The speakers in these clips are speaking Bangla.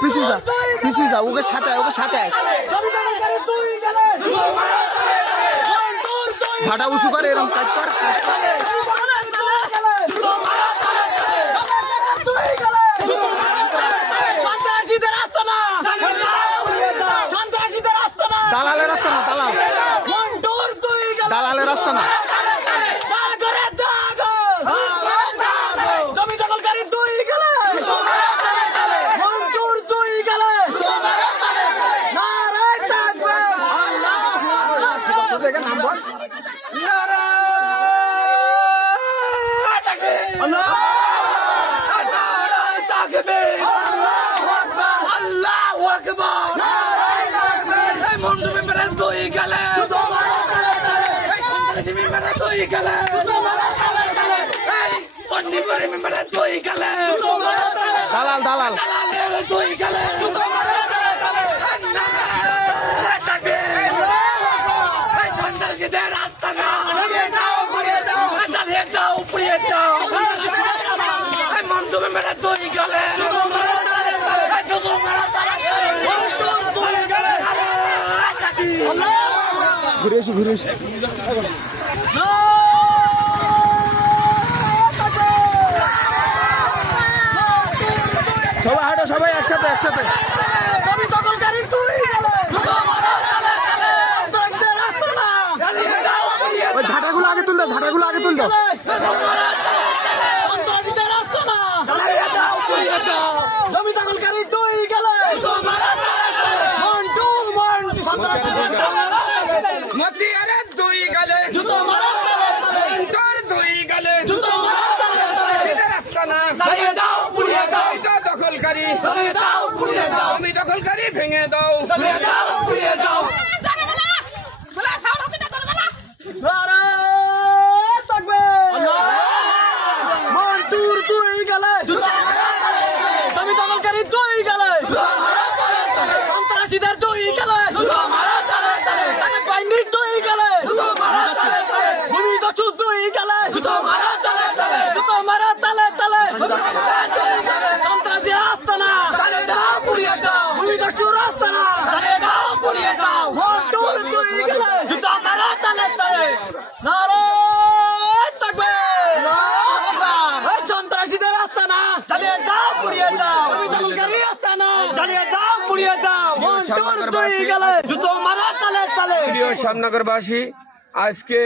পিছু যা ওকে সাথে ভাটা উঁচু করে এরকম কাজ কর দালালের রাস্তা না দালালের রাস্তা না দালাল ঘুরে এসে সবাই হাঁটো সবাই একসাথে ওই ঝাঁটাগুলো আগে তুল দাও জমি দখলকারী তুই গেলে মতিয়ারে দুই গেলে জুতো মারা দুই গেলে রাস্তা না দখলকারী জমি দখলকারী ভেঙে দাও জমি দখলকারী তুই গেলে সন্ত্রাসীদের তুই গেলে বাইন্ডির তুই গেলে ভূমি দস্যু তুই গেলে জুতো মারা তালে সন্ত্রাসী আস্তানা ভূমি দস্যুর আস্তানা তুই গেলে জুতো মারা তালে সন্ত্রাসীদের আস্তানা জ্বালিয়ে দাও পুড়িয়ে দাও জমি দখলকারী আস্তানা জ্বালিয়ে দাও পুড়িয়ে দাও তুই গেলে জুতো মারা তালে প্রিয় শ্যামনগরবাসী, আজকে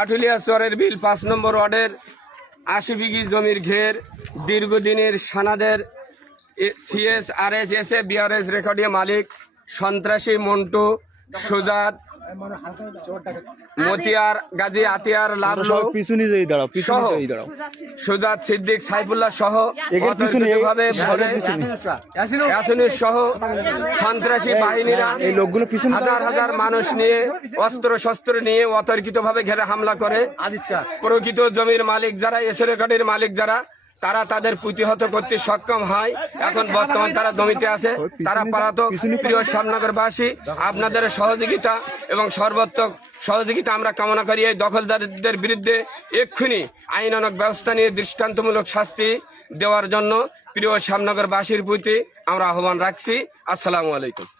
আটুলিয়া চরের বিল 5 নম্বর ওয়ার্ডের 80 বিঘি জমির ঘের দীর্ঘদিনের সানাদের CSRS BRS রেকর্ডীয় মালিক সন্ত্রাসী মন্টু সুজাত মতিয়ার গাজী আতিয়ার লাভলু সহ সুজাত সিদ্দিক সাইফুল্লাহ সহ সহ সন্ত্রাসী বাহিনীরা হাজার মানুষ নিয়ে অস্ত্র শস্ত্র নিয়ে অতর্কিতভাবে ঘেরে হামলা করে প্রকৃত জমির মালিক যারা রেকর্ডের মালিক যারা তারা তাদের প্রতিহত করতে সক্ষম হয়। এখন বর্তমান তারা জমিতে আছে। তারা পলাতক। প্রিয় শ্যামনগরবাসী, আপনাদের সহযোগিতা এবং সর্বাত্মক সহযোগিতা আমরা কামনা করি। এই দখলদারদের বিরুদ্ধে এক্ষুনি আইনানুগ ব্যবস্থা নিয়ে দৃষ্টান্তমূলক শাস্তি দেওয়ার জন্য প্রিয় শ্যামনগরবাসীর প্রতি আমরা আহ্বান রাখছি। আসসালামু আলাইকুম।